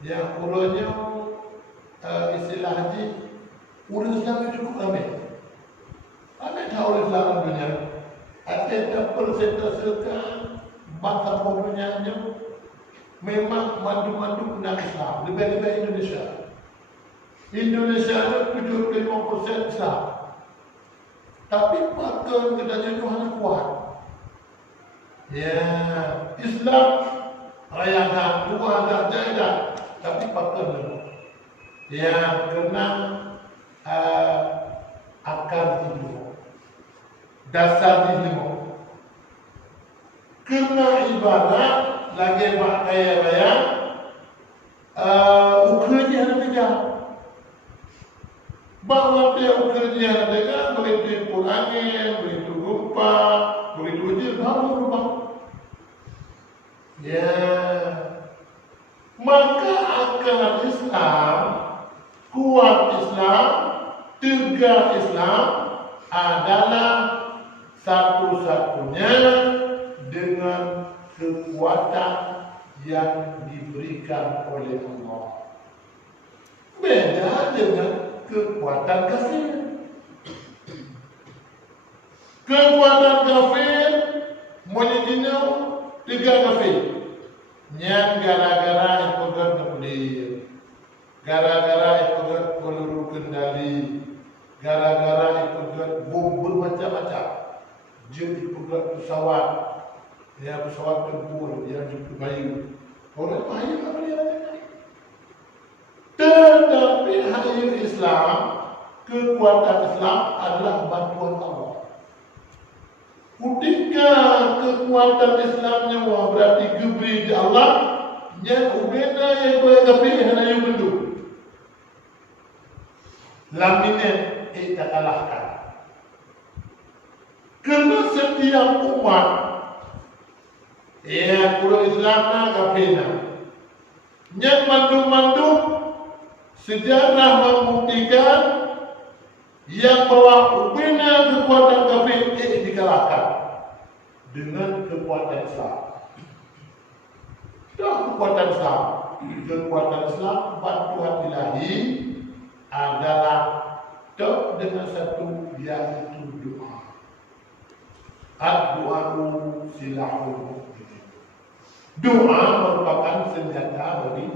Yang urusnya istilah haji, urus Islam itu cukup ramai. Ramai tahu Islam dunia. Ada persentasekan bangsa dunia memang mandu-mandu benar Islam. Lebih-lebih Indonesia. Indonesia ada 75% Islam. Tapi pakar kedanya Tuhan kuat. Ya, Islam rayakan dua darjah, tapi pakar dulu. Ya, kena akar hidup, dasar hidup. Kena ibadat lagi pakai raya, ukurnya ada tiga. Bahawa dia ukurnya ada tiga, begitu pun angin, begitu gempa, begitu hujan, baru berubah. Ya, maka akal Islam, kuat Islam, tegak Islam adalah satu-satunya dengan kekuatan yang diberikan oleh Allah. Beda dengan kekuatan kafir. Kekuatan kafir menjadinya tiga kafir. Yang gara-gara ikut kuliah, gara-gara ikut peluru kendali, gara-gara ikut bom bermacam-macam, jadi ikut pesawat, ya pesawat tempur yang jumpa bayu. Orang bayu apa dia? Tetapi hadir Islam, kekuatan Islam adalah bantuan Allah. Ketika kekuatan Islamnya berarti diberi di Allah, yang ubena yang bergapi hanya yang bentuk. Laminen kita kalahkan. Kerana setiap umat, ya kurang Islamnya gapina. Yang mandu-mandu sejarah membuktikan yang bahwa ubena kekuatan kafir dikalahkan dengan kekuatan Islam. Kekuatan Islam, kekuatan Islam bantuan ilahi adalah dengan satu yaitu doa. Ad-du'a'u silahul mu'min. Doa merupakan senjata bagi